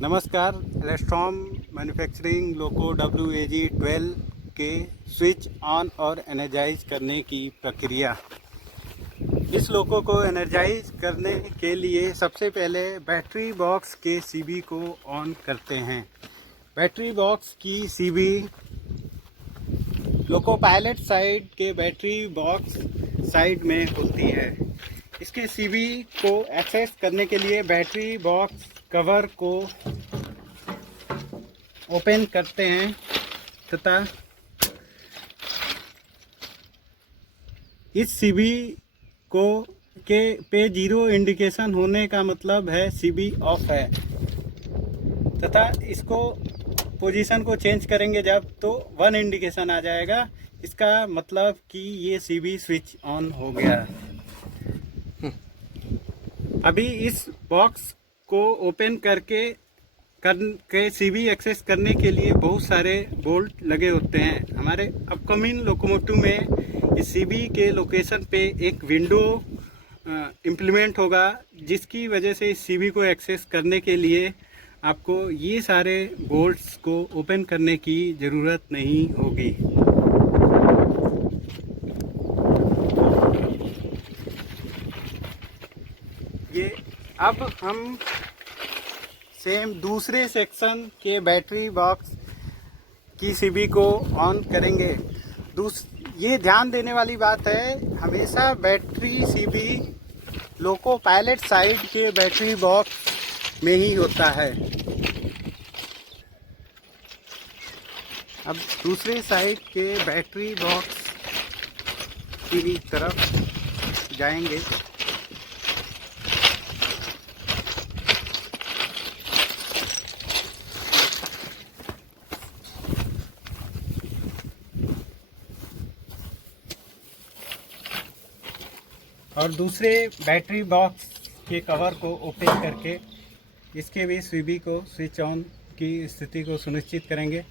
नमस्कार। एलेस्ट्रॉम मैन्युफैक्चरिंग लोको WAG12 के switch on और एनर्जाइज करने की प्रक्रिया। इस लोको को एनर्जाइज करने के लिए सबसे पहले बैटरी बॉक्स के CB को ऑन करते हैं। बैटरी बॉक्स की CB लोको पायलट साइड के बैटरी बॉक्स साइड में होती है। इसके CB को एक्सेस करने के लिए बैटरी बॉक्स कवर को ओपन करते हैं तथा इस CB को पे 0 इंडिकेशन होने का मतलब है CB ऑफ है तथा इसको पोजीशन को चेंज करेंगे जब तो 1 इंडिकेशन आ जाएगा। इसका मतलब कि ये CB स्विच ऑन हो गया। अभी इस बॉक्स को ओपन करके CB एक्सेस करने के लिए बहुत सारे बोल्ट लगे होते हैं। हमारे अपकमिंग लोकोमोटिव में इस CB के लोकेशन पे एक विंडो इम्प्लीमेंट होगा, जिसकी वजह से इस CB को एक्सेस करने के लिए आपको ये सारे बोल्ट्स को ओपन करने की ज़रूरत नहीं होगी। ये अब हम सेम दूसरे सेक्शन के बैटरी बॉक्स की CB को ऑन करेंगे। ये ध्यान देने वाली बात है, हमेशा battery CB loco pilot side के बैटरी बॉक्स में ही होता है। अब दूसरे साइड के बैटरी बॉक्स की तरफ जाएंगे। और दूसरे बैटरी बॉक्स के कवर को ओपन करके इसके भी CB को स्विच ऑन की स्थिति को सुनिश्चित करेंगे।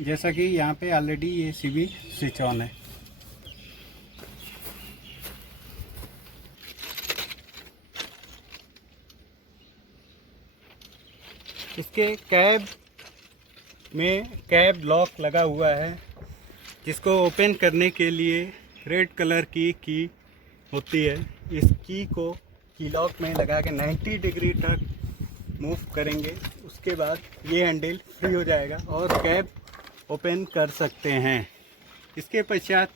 जैसा कि यहाँ पे ऑलरेडी ये CB स्विच ऑन है। इसके कैब लॉक लगा हुआ है, जिसको ओपन करने के लिए रेड कलर की होती है। इस की लॉक में लगा के 90 डिग्री तक मूव करेंगे। उसके बाद ये हैंडल फ्री हो जाएगा और कैब ओपन कर सकते हैं। इसके पश्चात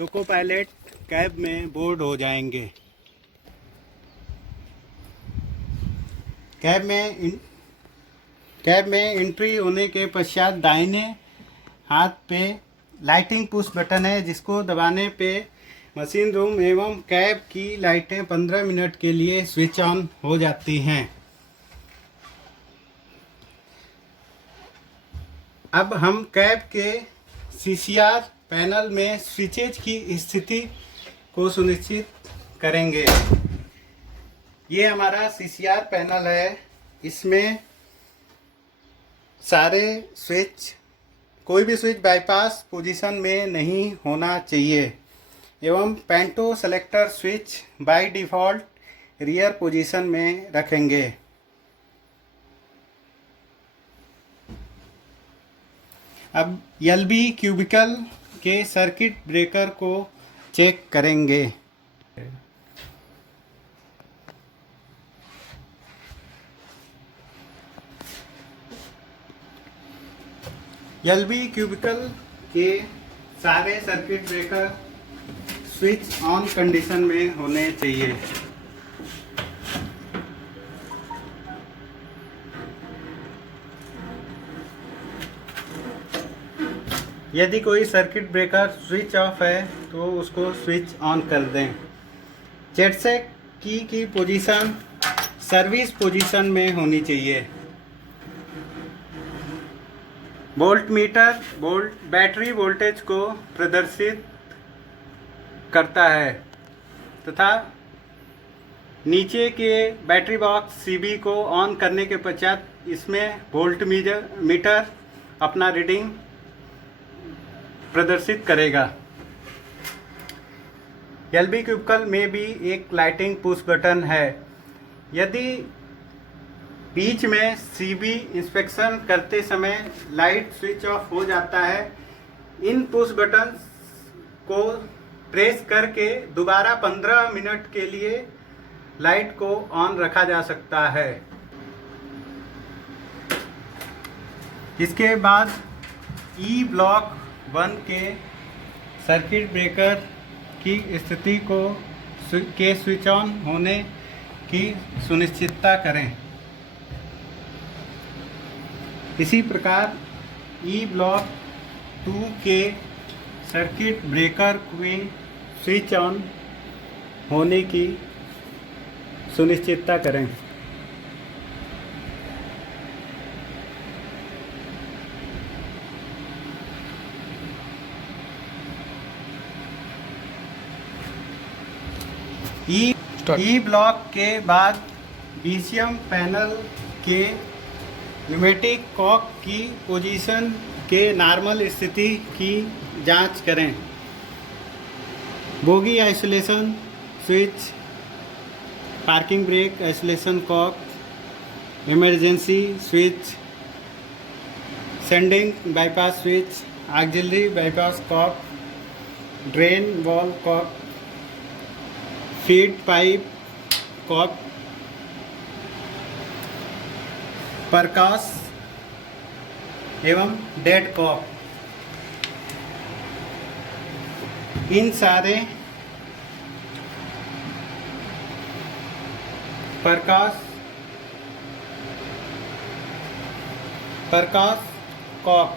लोको पायलट कैब में बोर्ड हो जाएंगे। कैब में एंट्री होने के पश्चात दाहिने हाथ पे लाइटिंग पुश बटन है, जिसको दबाने पे मशीन रूम एवं कैब की लाइटें 15 मिनट के लिए स्विच ऑन हो जाती हैं। अब हम कैब के CCR पैनल में स्विचेज की स्थिति को सुनिश्चित करेंगे। ये हमारा CCR पैनल है। इसमें सारे स्विच, कोई भी स्विच बाईपास पोजीशन में नहीं होना चाहिए एवं panto selector switch by default rear position में रखेंगे। अब LB क्यूबिकल के सर्किट ब्रेकर को चेक करेंगे। LB क्यूबिकल के सारे circuit breaker switch on condition में होने चाहिए। यदि कोई सर्किट ब्रेकर स्विच ऑफ है तो उसको स्विच ऑन कर दें। जेटसेक की पोजीशन सर्विस पोजीशन में होनी चाहिए। वोल्ट मीटर बैटरी वोल्टेज को प्रदर्शित करता है तथा नीचे के बैटरी बॉक्स CB को ऑन करने के पश्चात इसमें वोल्ट मीटर अपना रीडिंग प्रदर्शित करेगा। LB क्यूबिकल में भी एक लाइटिंग पुश बटन है। यदि बीच में सीबी इंस्पेक्शन करते समय लाइट स्विच ऑफ हो जाता है। इन पुश बटन को प्रेस करके दोबारा 15 मिनट के लिए लाइट को ऑन रखा जा सकता है। इसके बाद ई ब्लॉक 1 के सर्किट ब्रेकर की स्थिति के स्विच ऑन होने की सुनिश्चितता करें। इसी प्रकार ई ब्लॉक 2 के सर्किट ब्रेकर में स्विच ऑन होने की सुनिश्चितता करें। ई ब्लॉक के बाद बीसीएम पैनल के न्यूमेटिक कॉक की पोजीशन के नॉर्मल स्थिति की जांच करें। Bogie isolation switch, parking brake isolation cock, emergency switch, sanding bypass switch, auxiliary bypass cock, drain valve cock, feed pipe cock, परकास एवं डेड कॉक, इन सारे परकास कॉक